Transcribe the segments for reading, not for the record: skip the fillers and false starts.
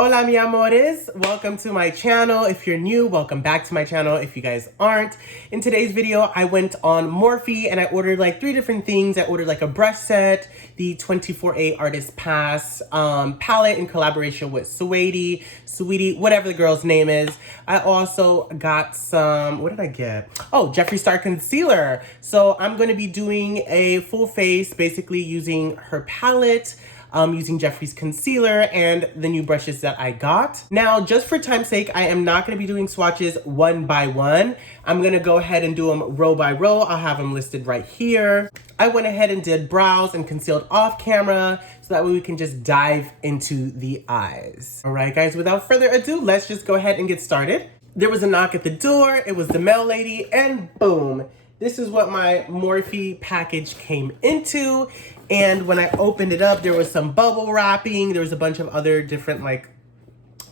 Hola mi amores, welcome to my channel. If you're new, welcome back to my channel if you guys aren't. In today's video, I went on Morphe and I ordered like 3 different things. I ordered like a brush set, the 24A Artist Pass palette in collaboration with Sweetie, whatever the girl's name is. I also got some, what did I get? Oh, Jeffree Star Concealer. So I'm gonna be doing a full face, basically using her palette, using Jeffree's concealer and the new brushes that I got. Now, just for time's sake, I am not going to be doing swatches one by one. I'm going to go ahead and do them row by row. I'll have them listed right here. I went ahead and did brows and concealed off camera so that way we can just dive into the eyes. All right, guys, without further ado, let's just go ahead and get started. There was a knock at the door. It was the mail lady and boom. This is what my Morphe package came into. And when I opened it up, there was some bubble wrapping. There was a bunch of other different like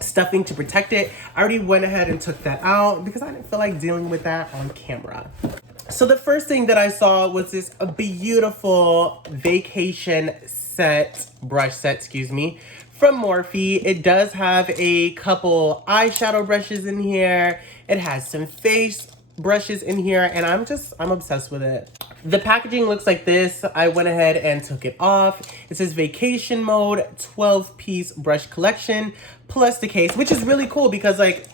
stuffing to protect it. I already went ahead and took that out because I didn't feel like dealing with that on camera. So the first thing that I saw was this beautiful vacation set, brush set, excuse me, from Morphe. It does have a couple eyeshadow brushes in here. It has some face brushes in here and I'm obsessed with it. The packaging looks like this. I went ahead and took it off. It says vacation mode, 12-piece brush collection, plus the case, which is really cool because like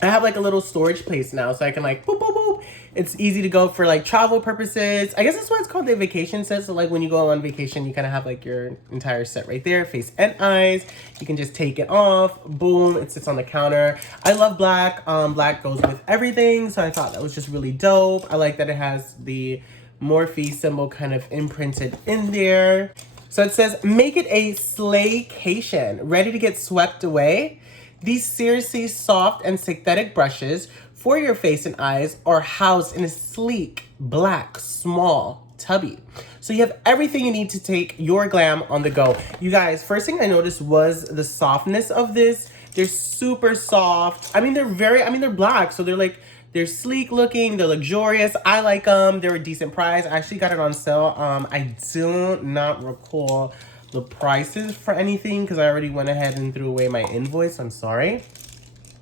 I have like a little storage place now, so I can like boop, boop, boop. It's easy to go for like travel purposes. I guess that's why it's called the vacation set. So like when you go on vacation, you kind of have like your entire set right there, face and eyes. You can just take it off, boom, it sits on the counter. I love black. Black goes with everything, so I thought that was just really dope. I like that it has the Morphe symbol kind of imprinted in there. So it says, make it a slaycation, ready to get swept away. These seriously soft and synthetic brushes for your face and eyes are housed in a sleek, black, small tubby. So you have everything you need to take your glam on the go. You guys, first thing I noticed was the softness of this. They're super soft. I mean, they're black, so they're sleek looking, they're luxurious. I like them, they're a decent price. I actually got it on sale. I do not recall the prices for anything because I already went ahead and threw away my invoice. I'm sorry.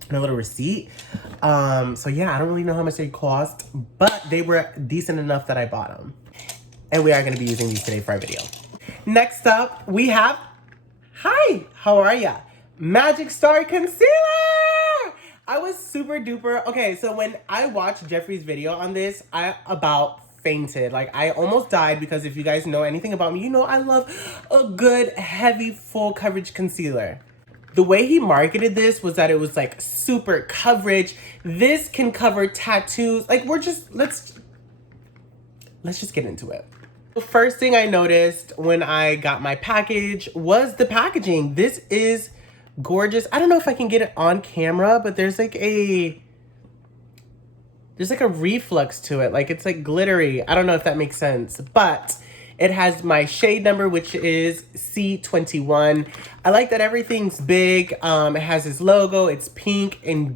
And a little receipt. So yeah, I don't really know how much they cost, but they were decent enough that I bought them. And we are going to be using these today for our video. Next up, we have, hi, how are ya? Magic Star Concealer! I was super duper, okay, so when I watched Jeffree's video on this, I about fainted. Like, I almost died because if you guys know anything about me, you know I love a good, heavy, full coverage concealer. The way he marketed this was that it was like super coverage. This can cover tattoos. Like, let's just get into it. The first thing I noticed when I got my package was the packaging. This is gorgeous. I don't know if I can get it on camera, but there's like a reflux to it. Like, it's like glittery. I don't know if that makes sense, but it has my shade number, which is C21. I like that everything's big. It has his logo. It's pink. In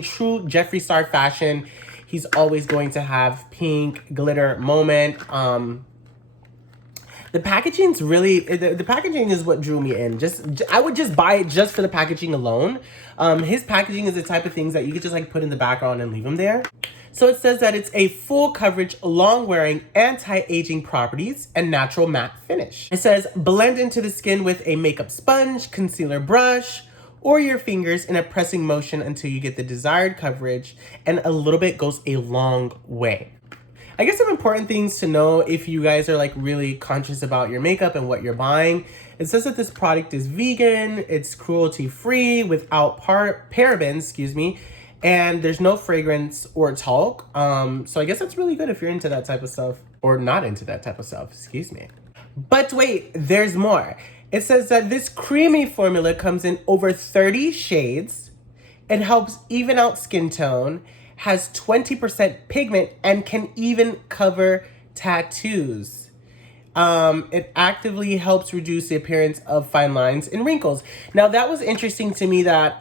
true Jeffree Star fashion, he's always going to have pink glitter moment. The packaging's really, the packaging is what drew me in. I would just buy it just for the packaging alone. His packaging is the type of things that you could just like put in the background and leave them there. So it says that it's a full coverage, long wearing, anti-aging properties and natural matte finish. It says blend into the skin with a makeup sponge, concealer brush, or your fingers in a pressing motion until you get the desired coverage, and a little bit goes a long way. I guess some important things to know if you guys are like really conscious about your makeup and what you're buying. It says that this product is vegan, it's cruelty-free, without parabens, excuse me, and there's no fragrance or talc. So I guess that's really good if you're into that type of stuff, or not into that type of stuff, excuse me. But wait, there's more. It says that this creamy formula comes in over 30 shades. It helps even out skin tone, has 20% pigment, and can even cover tattoos. It actively helps reduce the appearance of fine lines and wrinkles. Now, that was interesting to me that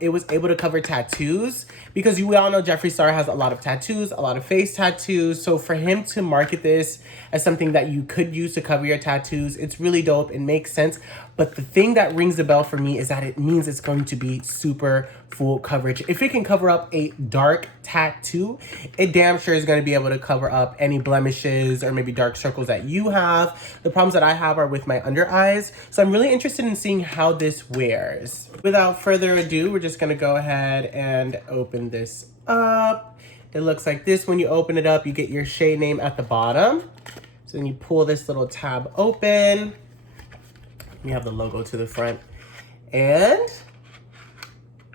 it was able to cover tattoos, because we all know Jeffree Star has a lot of tattoos, a lot of face tattoos. So for him to market this as something that you could use to cover your tattoos, it's really dope. It makes sense. But the thing that rings the bell for me is that it means it's going to be super full coverage. If it can cover up a dark tattoo, it damn sure is going to be able to cover up any blemishes or maybe dark circles that you have. The problems that I have are with my under eyes. So I'm really interested in seeing how this wears. Without further ado, we're just going to go ahead and open this up. It looks like this. When you open it up, you get your shade name at the bottom. So then you pull this little tab open. You have the logo to the front. And look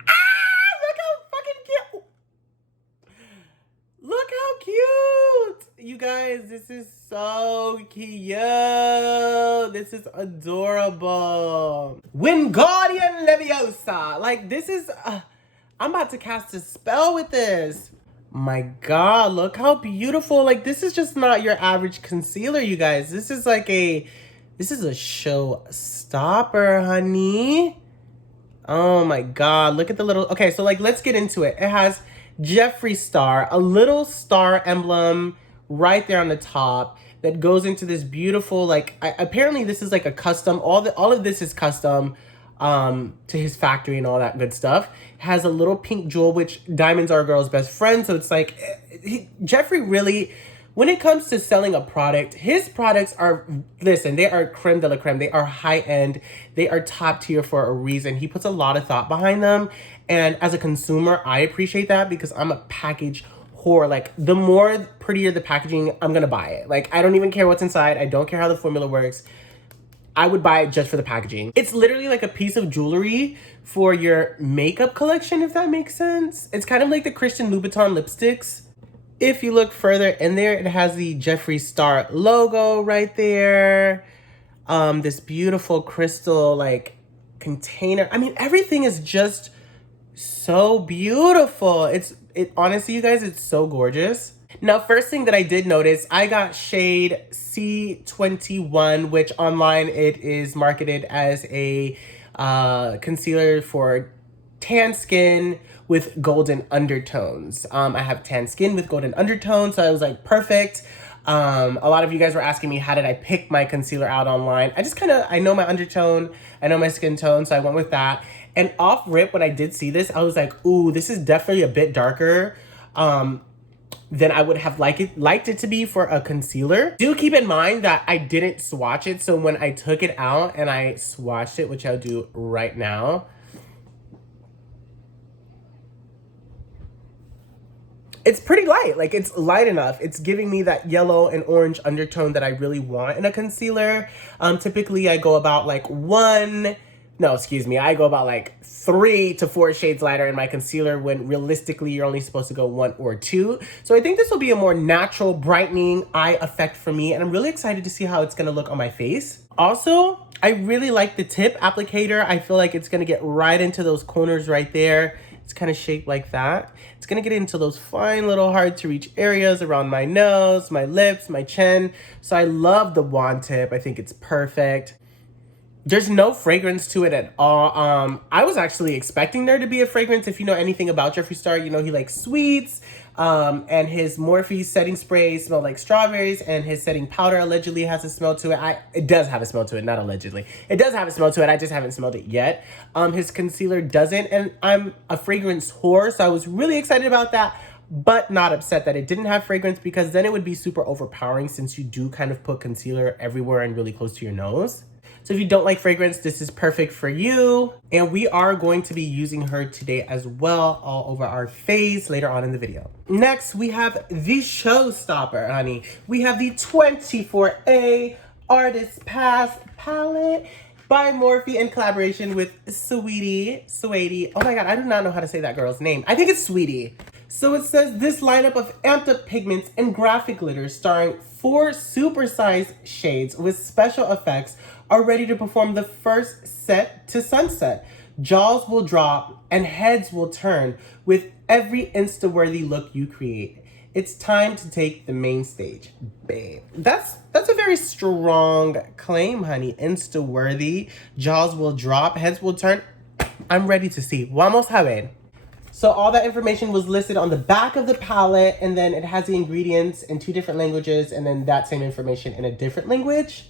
how fucking cute. Look how cute. You guys, this is so cute. This is adorable. Wingardium Leviosa. Like, this is, I'm about to cast a spell with this. My God, look how beautiful. Like, this is just not your average concealer, you guys. This is like this is a showstopper, honey. Oh my God, look at the little, okay, so like, let's get into it. It has Jeffree star, a little star emblem right there on the top that goes into this beautiful, like, apparently this is like a custom, all of this is custom to his factory and all that good stuff. Has a little pink jewel, which diamonds are a girl's best friend. So it's like, Jeffree really, when it comes to selling a product, his products are, listen, they are creme de la creme. They are high end. They are top tier for a reason. He puts a lot of thought behind them. And as a consumer, I appreciate that because I'm a package whore. Like, the more prettier the packaging, I'm gonna buy it. Like, I don't even care what's inside. I don't care how the formula works. I would buy it just for the packaging. It's literally like a piece of jewelry for your makeup collection, if that makes sense. It's kind of like the Christian Louboutin lipsticks. If you look further in there, it has the Jeffree star logo right there. This beautiful crystal like container. I mean, everything is just so beautiful. Honestly, you guys, it's so gorgeous. Now, first thing that I did notice, I got shade C21, which online it is marketed as a concealer for tan skin with golden undertones. I have tan skin with golden undertones, so I was like, perfect. A lot of you guys were asking me, how did I pick my concealer out online? I know my undertone, I know my skin tone, so I went with that. And off rip, when I did see this, I was like, ooh, this is definitely a bit darker than I would have liked it to be for a concealer. Do keep in mind that I didn't swatch it, so when I took it out and I swatched it, which I'll do right now, it's pretty light. Like, it's light enough. It's giving me that yellow and orange undertone that I really want in a concealer. Typically I go about like I go about like 3 to 4 shades lighter in my concealer when realistically you're only supposed to go 1 or 2. So I think this will be a more natural brightening eye effect for me, and I'm really excited to see how it's gonna look on my face. Also, I really like the tip applicator. I feel like it's gonna get right into those corners right there. It's kind of shaped like that. It's gonna get into those fine little hard to reach areas around my nose, my lips, my chin. So I love the wand tip. I think it's perfect. There's no fragrance to it at all. I was actually expecting there to be a fragrance. If you know anything about Jeffree Star, you know he likes sweets. And his Morphe setting spray smelled like strawberries, and his setting powder allegedly has a smell to it. It does have a smell to it, not allegedly. It does have a smell to it. I just haven't smelled it yet. His concealer doesn't, and I'm a fragrance whore, so I was really excited about that, but not upset that it didn't have fragrance, because then it would be super overpowering since you do kind of put concealer everywhere and really close to your nose. So if you don't like fragrance, this is perfect for you. And we are going to be using her today as well, all over our face later on in the video. Next, we have the showstopper, honey. We have the 24A Artist Pass palette by Morphe in collaboration with Sweetie. Oh my God, I do not know how to say that girl's name. I think it's Sweetie. So it says, this lineup of amped up pigments and graphic glitters starring 4 supersized shades with special effects are ready to perform the first set to sunset. Jaws will drop and heads will turn with every Insta-worthy look you create. It's time to take the main stage, babe. That's a very strong claim, honey. Insta-worthy, jaws will drop, heads will turn. I'm ready to see. Vamos a ver. So all that information was listed on the back of the palette, and then it has the ingredients in 2 different languages, and then that same information in a different language.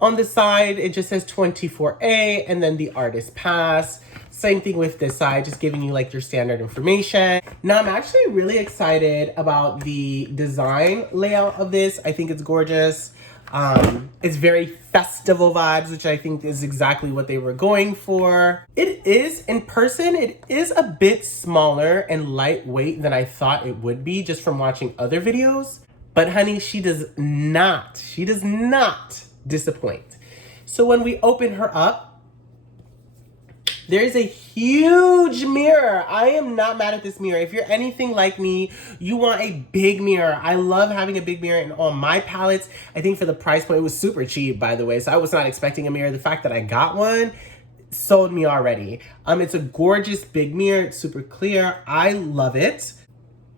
On the side, it just says 24A and then the artist pass. Same thing with this side, just giving you like your standard information. Now I'm actually really excited about the design layout of this. I think it's gorgeous. It's very festival vibes, which I think is exactly what they were going for. It is, in person, it is a bit smaller and lightweight than I thought it would be just from watching other videos. But honey, she does not disappoint. So when we open her up, there's a huge mirror. I am not mad at this mirror. If you're anything like me, you want a big mirror. I love having a big mirror in all my palettes. I think for the price point, it was super cheap, by the way. So I was not expecting a mirror. The fact that I got one sold me already. It's a gorgeous big mirror. It's super clear. I love it.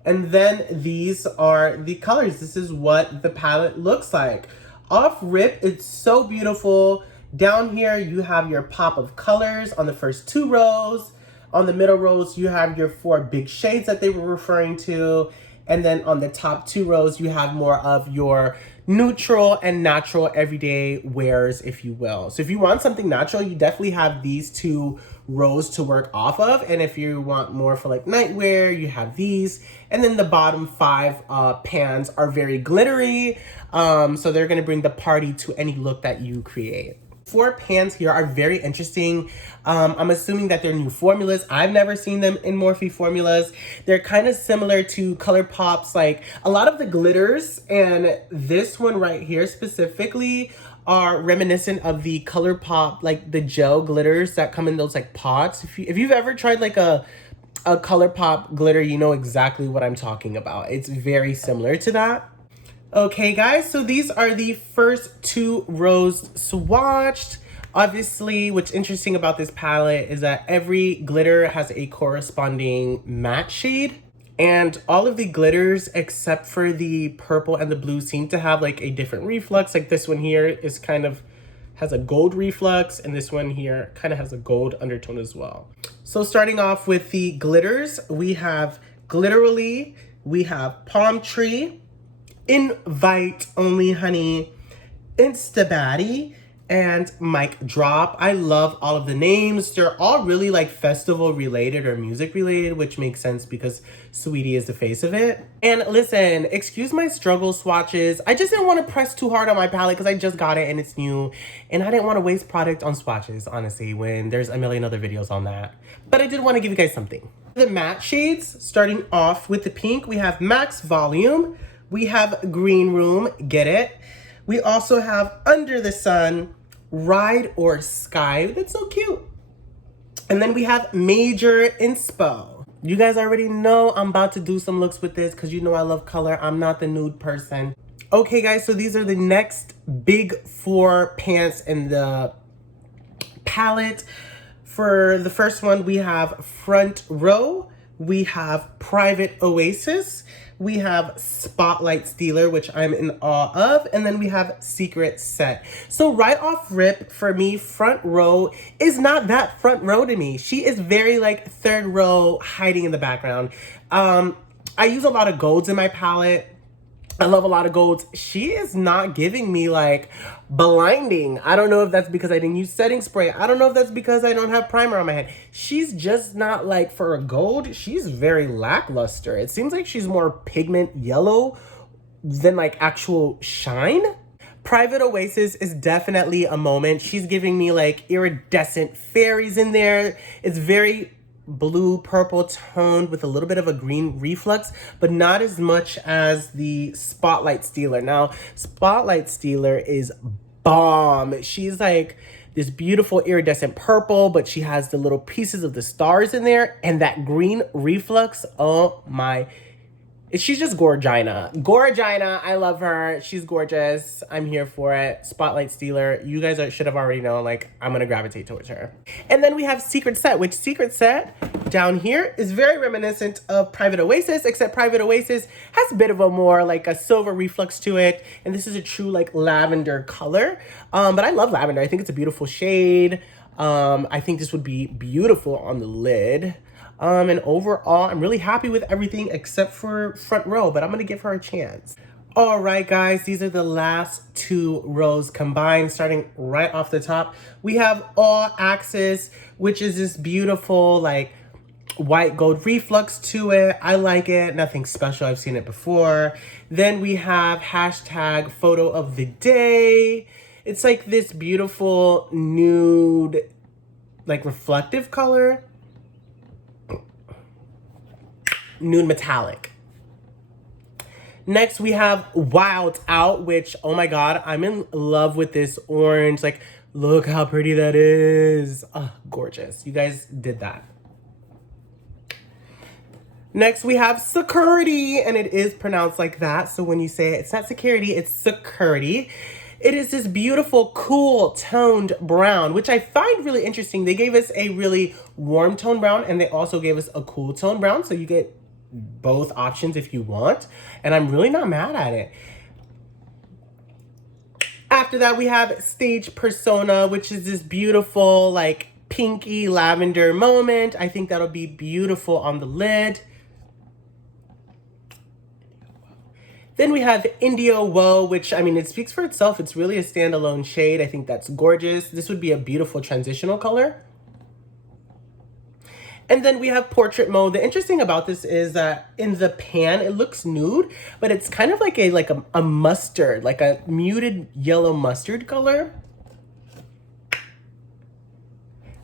And then these are the colors. This is what the palette looks like. Off rip, it's so beautiful. Down here, you have your pop of colors on the first 2 rows. On the middle rows, you have your 4 big shades that they were referring to. And then on the top 2 rows, you have more of your neutral and natural everyday wears, if you will. So if you want something natural, you definitely have these 2 rows to work off of. And if you want more for like nightwear, you have these. And then the bottom 5 pans are very glittery. So they're gonna bring the party to any look that you create. 4 pans here are very interesting. I'm assuming that they're new formulas. I've never seen them in Morphe formulas. They're kind of similar to ColourPop's, like a lot of the glitters, and this one right here specifically are reminiscent of the ColourPop, like the gel glitters that come in those like pots. If you've ever tried like a ColourPop glitter, you know exactly what I'm talking about. It's very similar to that. Okay guys, so these are the first 2 rows swatched. Obviously, what's interesting about this palette is that every glitter has a corresponding matte shade. And all of the glitters except for the purple and the blue seem to have like a different reflux. Like this one here is kind of has a gold reflux, and this one here kind of has a gold undertone as well. So starting off with the glitters, we have Glitterally, we have Palm Tree, Invite Only Honey, Instabaddie, and Mic Drop. I love all of the names. They're all really like festival related or music related, which makes sense because Sweetie is the face of it. And listen, excuse my struggle swatches. I just didn't want to press too hard on my palette because I just got it and it's new. And I didn't want to waste product on swatches, honestly, when there's a million other videos on that. But I did want to give you guys something. The matte shades, starting off with the pink, we have Max Volume. We have Green Room, get it? We also have Under the Sun, Ride or Sky. That's so cute. And then we have Major Inspo. You guys already know I'm about to do some looks with this because you know I love color. I'm not the nude person. Okay guys, so these are the next big 4 pants in the palette. For the first one, we have Front Row. We have Private Oasis. We have Spotlight Stealer, which I'm in awe of. And then we have Secret Set. So right off rip, for me, Front Row is not that front row to me. She is very like 3rd row, hiding in the background. I use a lot of golds in my palette. I love a lot of golds. She is not giving me like blinding. I don't know if that's because I didn't use setting spray. I don't know if that's because I don't have primer on my head. She's just not like, for a gold, she's very lackluster. It seems like she's more pigment yellow than like actual shine. Private Oasis is definitely a moment. She's giving me like iridescent fairies in there. It's very blue purple toned with a little bit of a green reflux, but not as much as the Spotlight Stealer. Now, Spotlight Stealer is bomb. She's like this beautiful iridescent purple, but she has the little pieces of the stars in there, and that green reflux, oh my. She's just Gorgina. Gorgina, I love her. She's gorgeous. I'm here for it. Spotlight Stealer. You guys should have already known, like, I'm gonna gravitate towards her. And then we have Secret Set, which Secret Set down here is very reminiscent of Private Oasis, except Private Oasis has a bit of a more, like, a silver reflux to it. And this is a true, like, lavender color. But I love lavender. I think it's a beautiful shade. I think this would be beautiful on the lid. And overall, I'm really happy with everything except for Front Row, but I'm gonna give her a chance. All right, guys, these are the last two rows combined, starting right off the top. We have All Access, which is this beautiful, like, white gold reflux to it. I like it. Nothing special. I've seen it before. Then we have hashtag photo of the day. It's like this beautiful nude, like reflective color. Nude metallic. Next, we have Wild Out, which, oh my God, I'm in love with this orange. Like, look how pretty that is. Oh, gorgeous. You guys did that. Next, we have Security, and it is pronounced like that. So when you say it, it's not security, it's Security. It is this beautiful, cool, toned brown, which I find really interesting. They gave us a really warm tone brown, and they also gave us a cool tone brown. So you get both options if you want, and I'm really not mad at it. After that, we have Stage Persona, which is this beautiful, like, pinky lavender moment. I think that'll be beautiful on the lid. Then we have Indio Woe, which, I mean, it speaks for itself. It's really a standalone shade. I think that's gorgeous. This would be a beautiful transitional color. And then we have Portrait Mode. The interesting about this is that in the pan, it looks nude, but it's kind of like a mustard, like a muted yellow mustard color.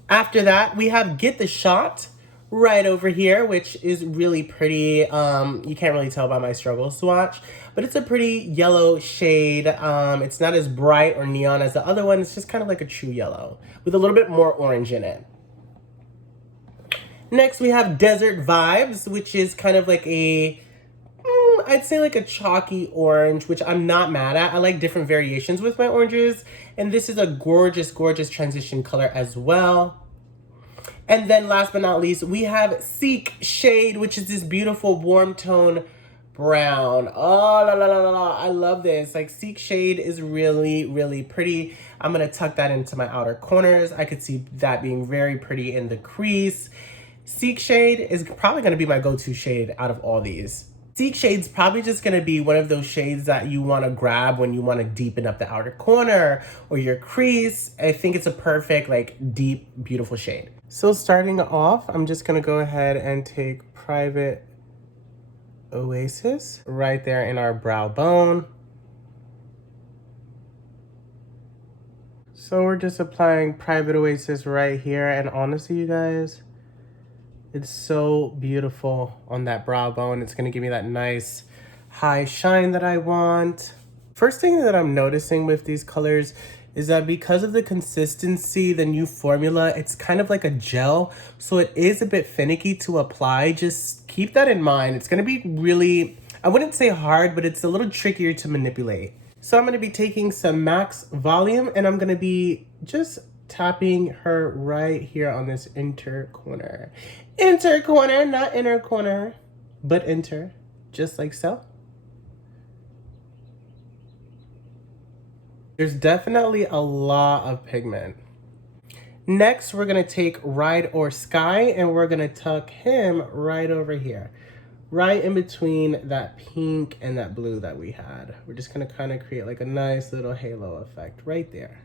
After that, we have Get the Shot right over here, which is really pretty. You can't really tell by my struggle swatch, but it's a pretty yellow shade. It's not as bright or neon as the other one. It's just kind of like a true yellow with a little bit more orange in it. Next, we have Desert Vibes, which is kind of like a, I'd say like a chalky orange, which I'm not mad at. I like different variations with my oranges. And this is a gorgeous, gorgeous transition color as well. And then last but not least, we have Seek Shade, which is this beautiful warm tone brown. Oh, la, la, la, la, la. I love this. Like, Seek Shade is really, really pretty. I'm going to tuck that into my outer corners. I could see that being very pretty in the crease. Seek Shade is probably going to be my go-to shade out of all these. Seek Shade's probably just going to be one of those shades that you want to grab when you want to deepen up the outer corner or your crease. I think it's a perfect, like, deep, beautiful shade. So starting off, I'm just going to go ahead and take Private Oasis right there in our brow bone. So we're just applying Private Oasis right here, and honestly, you guys, it's so beautiful on that brow bone. It's gonna give me that nice high shine that I want. First thing that I'm noticing with these colors is that because of the consistency, the new formula, it's kind of like a gel. So it is a bit finicky to apply. Just keep that in mind. It's gonna be really, I wouldn't say hard, but it's a little trickier to manipulate. So I'm gonna be taking some Max Volume, and I'm gonna be just tapping her right here on this inner corner. Inner corner, not inner corner, but inner, just like so. There's definitely a lot of pigment. Next, we're gonna take Ride or Sky, and we're gonna tuck him right over here, right in between that pink and that blue that we had. We're just gonna kind of create like a nice little halo effect right there.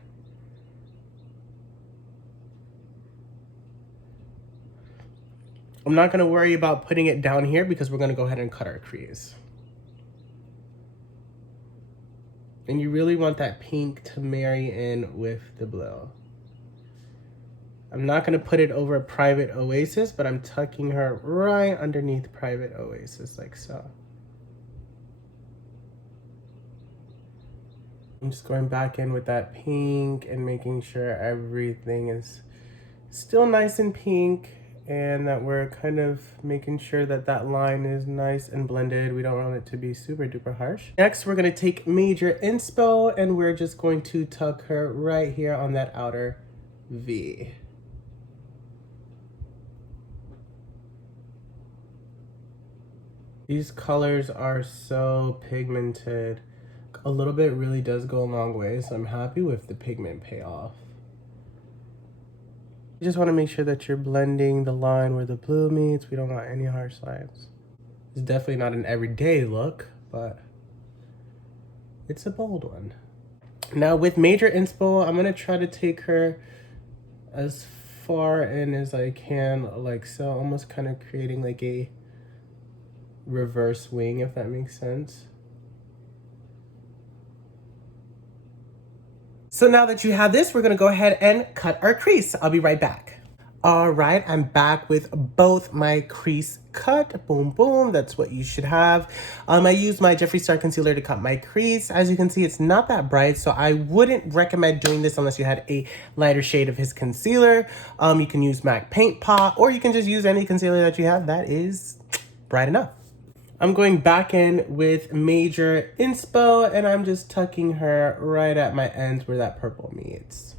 I'm not gonna worry about putting it down here because we're gonna go ahead and cut our crease. And you really want that pink to marry in with the blue. I'm not gonna put it over Private Oasis, but I'm tucking her right underneath Private Oasis, like so. I'm just going back in with that pink and making sure everything is still nice and pink, and that we're kind of making sure that that line is nice and blended. We don't want it to be super duper harsh. Next, we're gonna take Major Inspo, and we're just going to tuck her right here on that outer V. These colors are so pigmented. A little bit really does go a long way, so I'm happy with the pigment payoff. You just want to make sure that you're blending the line where the blue meets. We don't want any harsh lines. It's definitely not an everyday look, but It's a bold one. Now with major inspo, I'm gonna try to take her as far in as I can, like so, almost kind of creating like a reverse wing, if that makes sense. So now that you have this, we're gonna go ahead and cut our crease. I'll be right back. All right, I'm back with both my crease cut. Boom, boom, that's what you should have. I used my Jeffree Star Concealer to cut my crease. As you can see, it's not that bright, so I wouldn't recommend doing this unless you had a lighter shade of his concealer. You can use MAC Paint Pot, or you can just use any concealer that you have that is bright enough. I'm going back in with Major Inspo, and I'm just tucking her right at my ends where that purple meets.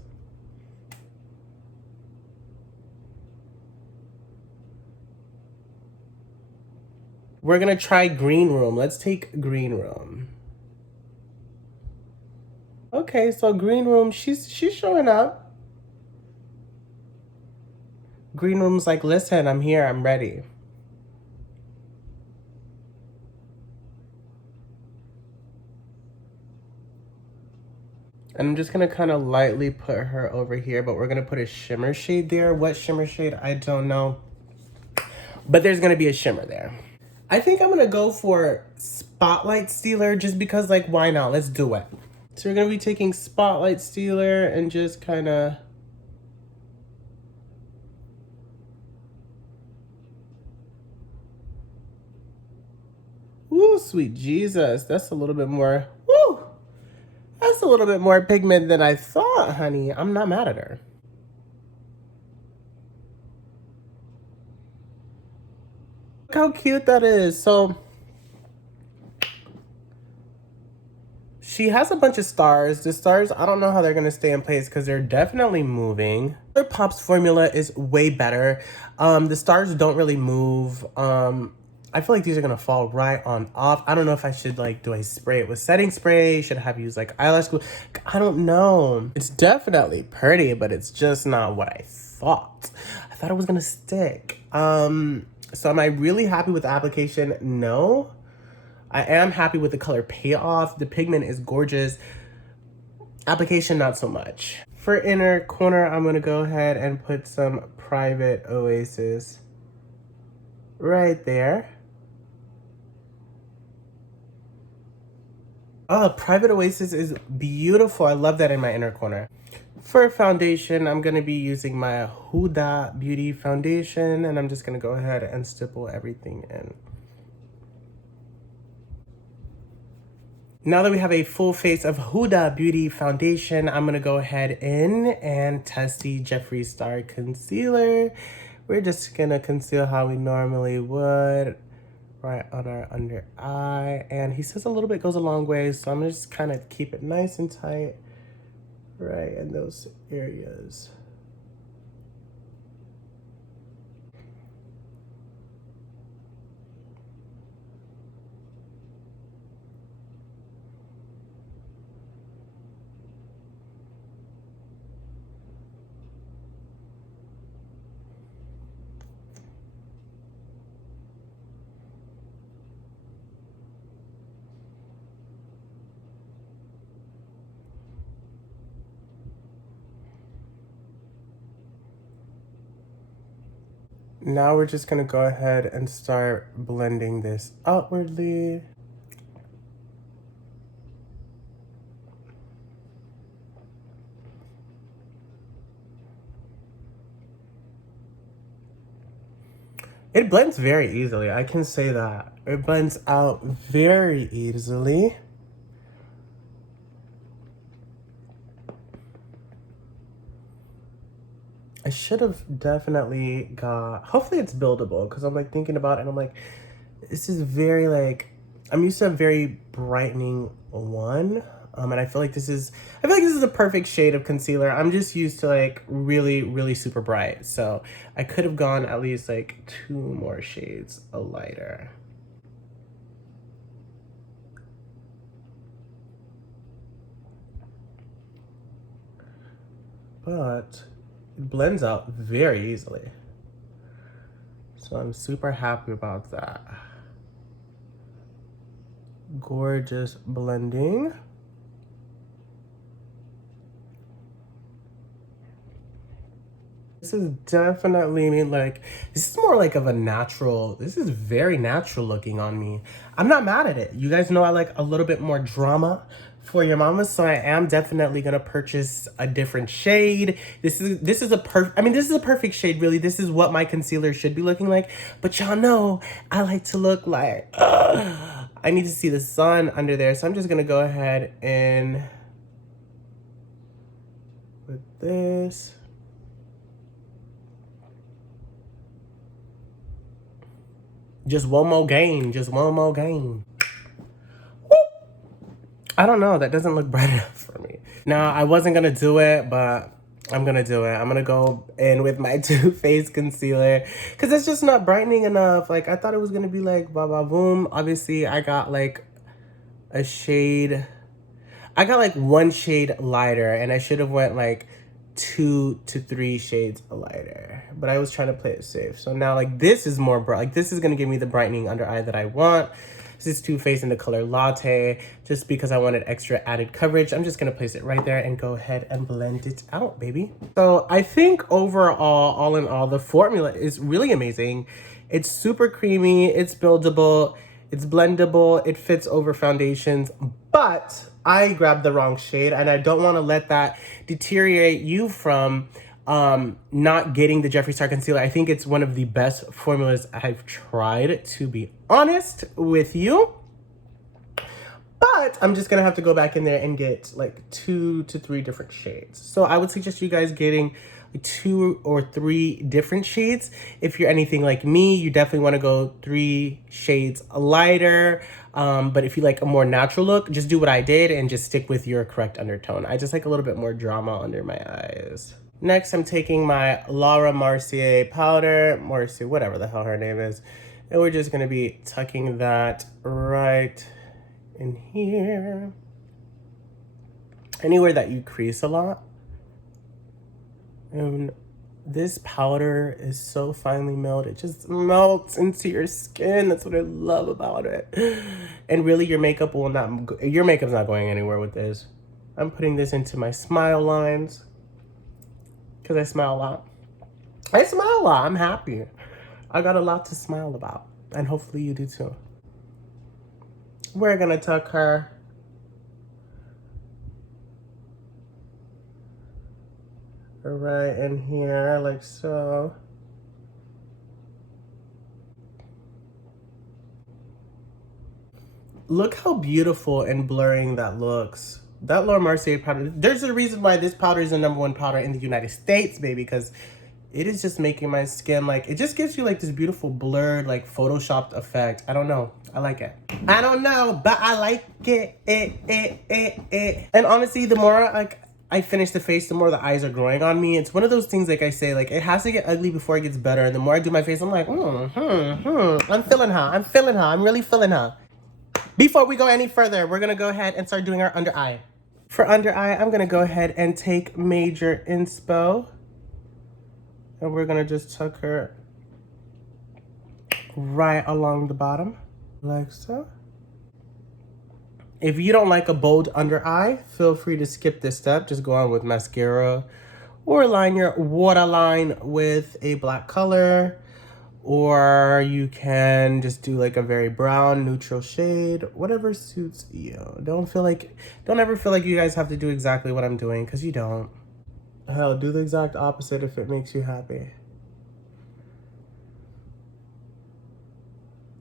We're gonna try Green Room. Let's take Green Room. Okay, so Green Room, she's showing up. Green Room's like, listen, I'm here, I'm ready. And I'm just gonna kind of lightly put her over here, but we're gonna put a shimmer shade there. What shimmer shade, I don't know. But there's gonna be a shimmer there. I think I'm gonna go for Spotlight Stealer just because, like, why not? Let's do it. So we're gonna be taking Spotlight Stealer and just kind of ooh, sweet Jesus. That's a little bit more, woo! That's a little bit more pigment than I thought, honey. I'm not mad at her. Look how cute that is. So she has a bunch of stars. The stars, I don't know how they're gonna stay in place because they're definitely moving. Their Pops formula is way better. The stars don't really move. I feel like these are gonna fall right on off. I don't know if I should, like, do I spray it with setting spray? Should I have used like eyelash glue? I don't know. It's definitely pretty, but it's just not what I thought. I thought it was gonna stick. So am I really happy with the application? No. I am happy with the color payoff. The pigment is gorgeous. Application, not so much. For inner corner, I'm gonna go ahead and put some Private Oasis right there. Oh, Private Oasis is beautiful. I love that in my inner corner. For foundation, I'm gonna be using my Huda Beauty foundation, and I'm just gonna go ahead and stipple everything in. Now that we have a full face of Huda Beauty foundation, I'm gonna go ahead in and test the Jeffree Star Concealer. We're just gonna conceal how we normally would, right on our under eye. And he says a little bit goes a long way, so I'm gonna just kind of keep it nice and tight right in those areas. Now we're just gonna go ahead and start blending this outwardly. It blends very easily, I can say that. It blends out very easily. I should have definitely got, hopefully it's buildable, because I'm like thinking about it and I'm like, this is very like, I'm used to a very brightening one. And I feel like this is a perfect shade of concealer. I'm just used to like really, really super bright. So I could have gone at least like 2 more shades lighter. But it blends out very easily. So I'm super happy about that. Gorgeous blending. This is definitely like, this is more like of a natural, this is very natural looking on me. I'm not mad at it. You guys know I like a little bit more drama for your mama, so I am definitely gonna purchase a different shade. This is a this is a perfect shade, really. This is what my concealer should be looking like. But y'all know I like to look like, I need to see the sun under there, so I'm just gonna go ahead and with this. Just one more game. Just one more game. Woo! I don't know. That doesn't look bright enough for me. Now, I wasn't going to do it, but I'm going to do it. I'm going to go in with my Too Faced concealer because it's just not brightening enough. Like, I thought it was going to be like ba ba boom. Obviously, I got like a shade. I got like one shade lighter, and I should have went like 2 to 3 shades lighter, but I was trying to play it safe. So now like this is more bright, like this is gonna give me the brightening under eye that I want. This is Too Faced in the color Latte, just because I wanted extra added coverage. I'm just gonna place it right there and go ahead and blend it out, baby. So I think overall, all in all, the formula is really amazing. It's super creamy, it's buildable, it's blendable, it fits over foundations, but I grabbed the wrong shade, and I don't want to let that deteriorate you from not getting the Jeffree Star Concealer. I think it's one of the best formulas I've tried, to be honest with you. But I'm just going to have to go back in there and get like 2 to 3 different shades. So I would suggest you guys getting 2 or 3 different shades. If you're anything like me, you definitely want to go 3 shades lighter. But if you like a more natural look, just do what I did and just stick with your correct undertone. I just like a little bit more drama under my eyes. Next, I'm taking my Laura Mercier powder, Mercier, whatever the hell her name is. And we're just going to be tucking that right in here. Anywhere that you crease a lot. And this powder is so finely milled. It just melts into your skin. That's what I love about it. And really, your makeup's not going anywhere with this. I'm putting this into my smile lines because I smile a lot. I smile a lot. I'm happy. I got a lot to smile about, and hopefully you do too. We're gonna tuck her right in here, like so. Look how beautiful and blurring that looks. That Laura Mercier powder, there's a reason why this powder is the #1 powder in the United States, baby, because it is just making my skin like, it just gives you like this beautiful blurred, like photoshopped effect. I don't know. I like it. I don't know, but I like it. And honestly, the more like I finish the face, the more the eyes are growing on me. It's one of those things, like I say, like it has to get ugly before it gets better. And the more I do my face, I'm like, I'm feeling her. I'm feeling her. I'm really feeling her. Before we go any further, we're gonna go ahead and start doing our under eye. For under eye, I'm gonna go ahead and take Major Inspo. And we're gonna just tuck her right along the bottom, like so. If you don't like a bold under eye, feel free to skip this step. Just go on with mascara or line your waterline with a black color. Or you can just do like a very brown neutral shade, whatever suits you. Don't ever feel like you guys have to do exactly what I'm doing, because you don't. Hell, do the exact opposite if it makes you happy.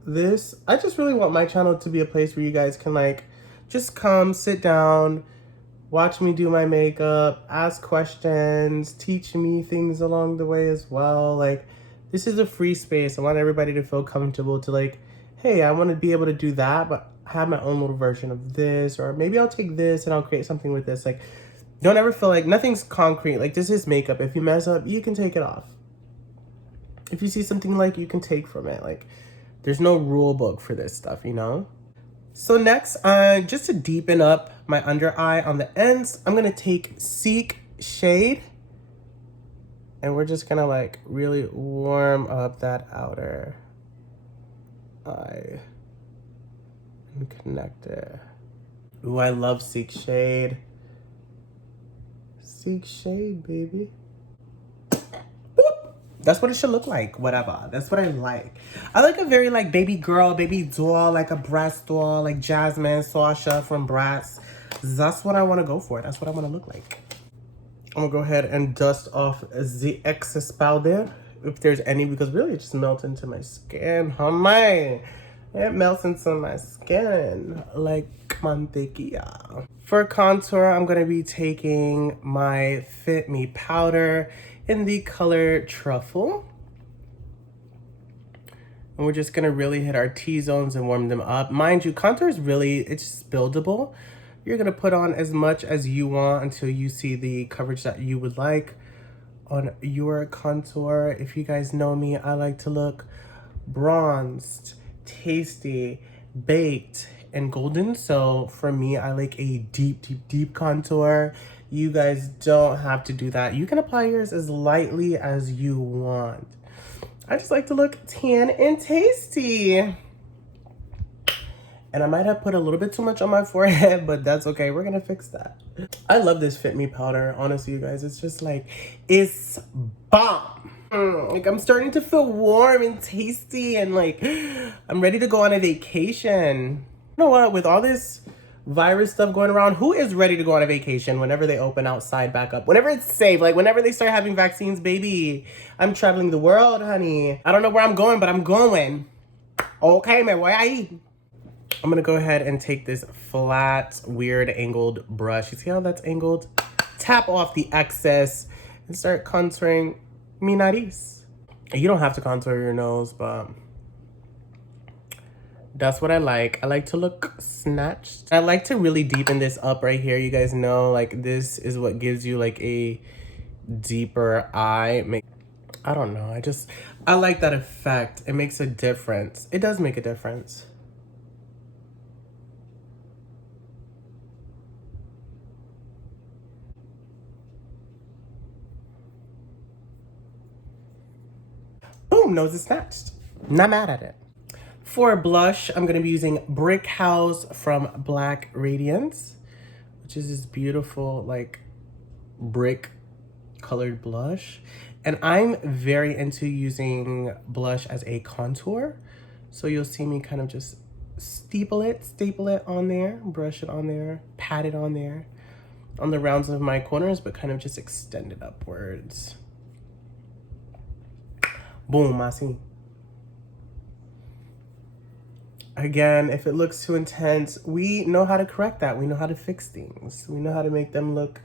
I just really want my channel to be a place where you guys can like, just come, sit down, watch me do my makeup, ask questions, teach me things along the way as well. Like, this is a free space. I want everybody to feel comfortable to like, hey, I want to be able to do that, but I have my own little version of this, or maybe I'll take this and I'll create something with this. Like, don't ever feel like nothing's concrete. Like, this is makeup. If you mess up, you can take it off. If you see something like you can take from it, like, there's no rule book for this stuff, you know? So next, just to deepen up my under eye on the ends, I'm gonna take Seek Shade, and we're just gonna like really warm up that outer eye and connect it. Ooh, I love Seek Shade. Seek Shade, baby. That's what it should look like, whatever. That's what I like. I like a very like baby girl, baby doll, like a Bratz doll, like Jasmine, Sasha from Bratz. That's what I want to go for. That's what I want to look like. I'm gonna go ahead and dust off the excess powder, if there's any, because really it just melts into my skin, honey. It melts into my skin like mantequilla. For contour, I'm gonna be taking my Fit Me powder in the color Truffle. And we're just gonna really hit our T-zones and warm them up. Mind you, contour is really, it's just buildable. You're gonna put on as much as you want until you see the coverage that you would like on your contour. If you guys know me, I like to look bronzed, tasty, baked, and golden. So for me, I like a deep, deep, deep contour. You guys don't have to do that. You can apply yours as lightly as you want. I just like to look tan and tasty. And I might have put a little bit too much on my forehead, but that's okay. We're gonna fix that. I love this Fit Me powder. Honestly, you guys, it's just like, it's bomb. Like I'm starting to feel warm and tasty and like I'm ready to go on a vacation. You know what? With all this virus stuff going around, who is ready to go on a vacation whenever they open outside back up? Whenever it's safe, like whenever they start having vaccines, baby. I'm traveling the world, honey. I don't know where I'm going, but I'm going. Okay, man, why I eat? I'm gonna go ahead and take this flat, weird angled brush. You see how that's angled? Tap off the excess and start contouring mi nariz. You don't have to contour your nose, but that's what I like. I like to look snatched. I like to really deepen this up right here. You guys know, like, this is what gives you like a deeper eye. I don't know. I like that effect. It makes a difference. It does make a difference. Boom, nose is snatched. Not mad at it. For blush, I'm going to be using Brick House from Black Radiance, which is this beautiful, like, brick colored blush. And I'm very into using blush as a contour. So you'll see me kind of just staple it on there, brush it on there, pat it on there, on the rounds of my corners, but kind of just extend it upwards. Boom, I see. Again, if it looks too intense, we know how to correct that. We know how to fix things. We know how to make them look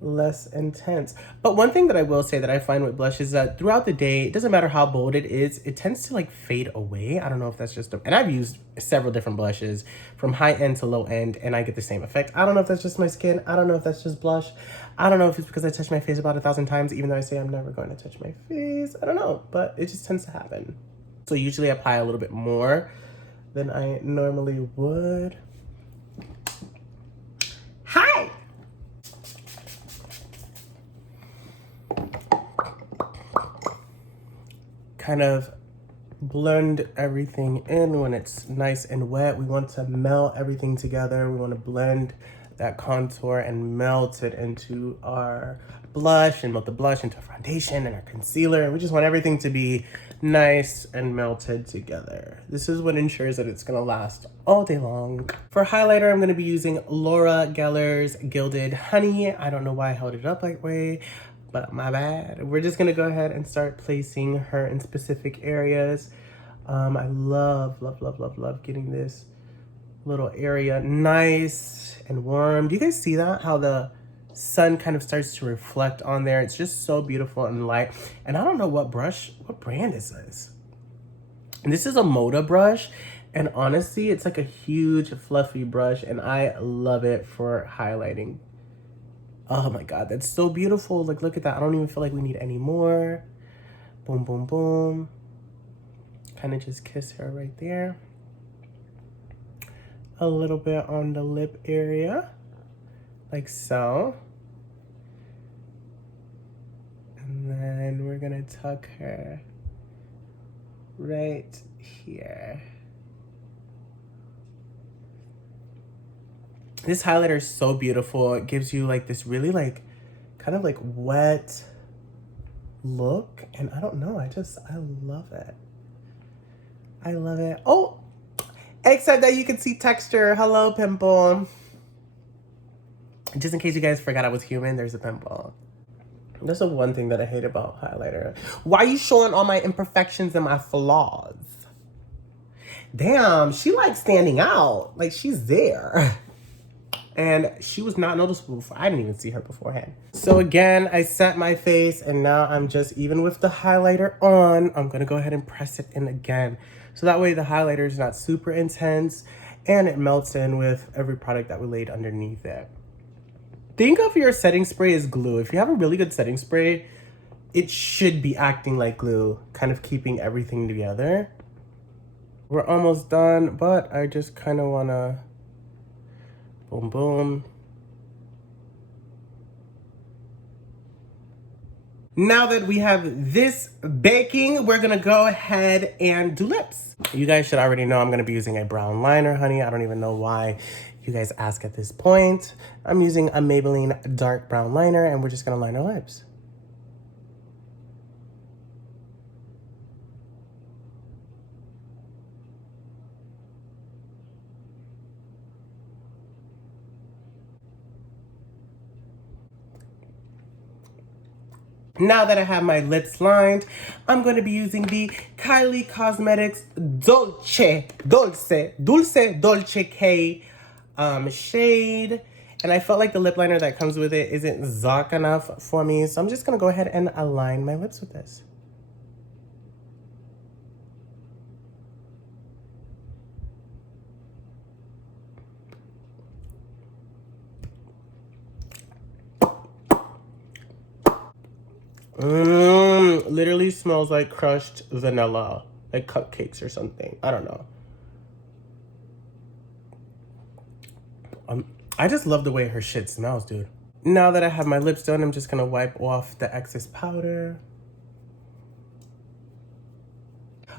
less intense. But one thing that I will say that I find with blush is that throughout the day, it doesn't matter how bold it is, it tends to like fade away. I don't know if that's just, and I've used several different blushes from high end to low end and I get the same effect. I don't know if that's just my skin. I don't know if that's just blush. I don't know if it's because I touch my face about 1,000 times, even though I say I'm never going to touch my face. I don't know, but it just tends to happen. So usually I apply a little bit more than I normally would. Hi! Kind of blend everything in when it's nice and wet. We want to melt everything together. We want to blend that contour and melt it into our blush and melt the blush into our foundation and our concealer. We just want everything to be nice and melted together. This is what ensures that it's gonna last all day long. For highlighter, I'm gonna be using Laura Geller's Gilded Honey. I don't know why I held it up that way, but my bad. We're just gonna go ahead and start placing her in specific areas. I love getting this little area nice and warm. Do you guys see that? How the sun kind of starts to reflect on there. It's just so beautiful and light. And I don't know what brand is this? And this is a Moda brush. And honestly, it's like a huge fluffy brush and I love it for highlighting. Oh my God, that's so beautiful. Like, look at that. I don't even feel like we need any more. Boom, boom, boom. Kind of just kiss her right there. A little bit on the lip area, like so. And then we're gonna tuck her right here. This highlighter is so beautiful. It gives you like this really like, kind of like wet, look, and I don't know, I love it. I love it. Oh, except that you can see texture. Hello, pimple. Just in case you guys forgot I was human, there's a pimple. That's the one thing that I hate about highlighter. Why are you showing all my imperfections and my flaws? Damn, she likes standing out. Like, she's there. And she was not noticeable before. I didn't even see her beforehand. So again, I set my face, and now I'm just, even with the highlighter on, I'm gonna go ahead and press it in again. So that way the highlighter is not super intense and it melts in with every product that we laid underneath it. Think of your setting spray as glue. If you have a really good setting spray, it should be acting like glue, kind of keeping everything together. We're almost done, but I just kind of wanna boom, boom. Now that we have this baking, we're gonna go ahead and do lips. You guys should already know I'm gonna be using a brown liner, honey. I don't even know why you guys ask at this point. I'm using a Maybelline dark brown liner, and we're just gonna line our lips. Now that I have my lips lined, I'm going to be using the Kylie Cosmetics Dulce K shade. And I felt like the lip liner that comes with it isn't Zoc enough for me. So I'm just going to go ahead and align my lips with this. Literally smells like crushed vanilla, like cupcakes or something. I don't know. I just love the way her shit smells, dude. Now that I have my lips done, I'm just gonna wipe off the excess powder.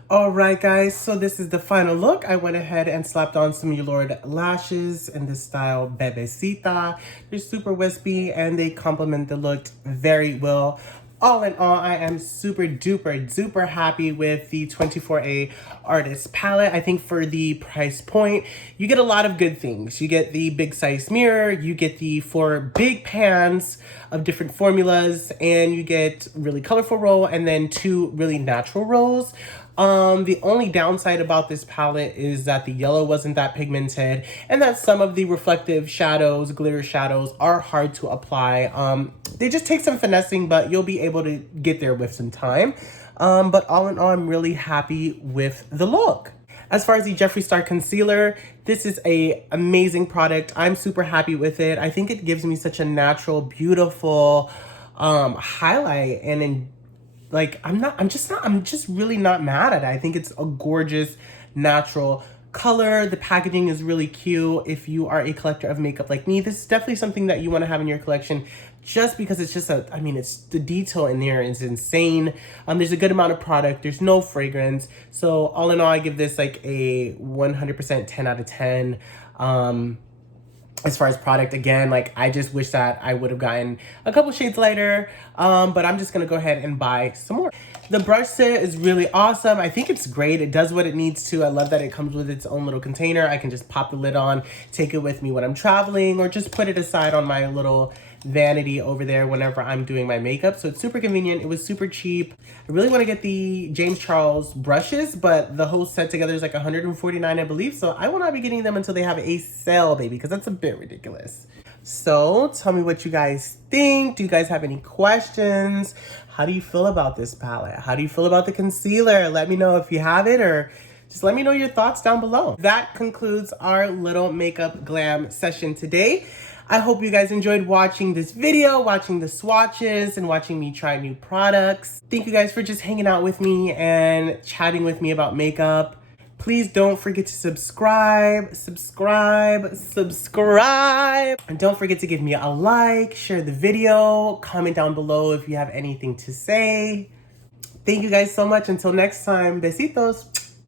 All right, guys, so this is the final look. I went ahead and slapped on some Ulord lashes in the style Bebecita. They're super wispy and they complement the look very well. All in all, I am super duper happy with the 24A Artist Palette. I think for the price point, you get a lot of good things. You get the big size mirror, you get the 4 big pans of different formulas, and you get really colorful roll and then 2 really natural rolls. The only downside about this palette is that the yellow wasn't that pigmented and that some of the reflective shadows, glitter shadows, are hard to apply. They just take some finessing, but you'll be able to get there with some time. But all in all, I'm really happy with the look. As far as the Jeffree Star Concealer, this is an amazing product. I'm super happy with it. I think it gives me such a natural, beautiful highlight, and I'm just really not mad at it. I think it's a gorgeous, natural color. The packaging is really cute. If you are a collector of makeup like me, this is definitely something that you want to have in your collection, just because it's just it's the detail in there is insane. There's a good amount of product. There's no fragrance. So all in all, I give this like a 100% 10 out of 10. As far as product, again, like, I just wish that I would have gotten a couple shades lighter, but I'm just gonna go ahead and buy some more. The brush set is really awesome. I think it's great. It does what it needs to. I love that it comes with its own little container. I can just pop the lid on, take it with me when I'm traveling, or just put it aside on my little vanity over there whenever I'm doing my makeup. So it's super convenient. It was super cheap. I really want to get the James Charles brushes, but the whole set together is like $149, I believe. So I will not be getting them until they have a sale, baby, because that's a bit ridiculous. So tell me what you guys think. Do you guys have any questions? How do you feel about this palette? How do you feel about the concealer? Let me know if you have it, or just let me know your thoughts down below. That concludes our little makeup glam session today. I hope you guys enjoyed watching this video, watching the swatches, and watching me try new products. Thank you guys for just hanging out with me and chatting with me about makeup. Please don't forget to subscribe. And don't forget to give me a like, share the video, comment down below if you have anything to say. Thank you guys so much. Until next time, besitos.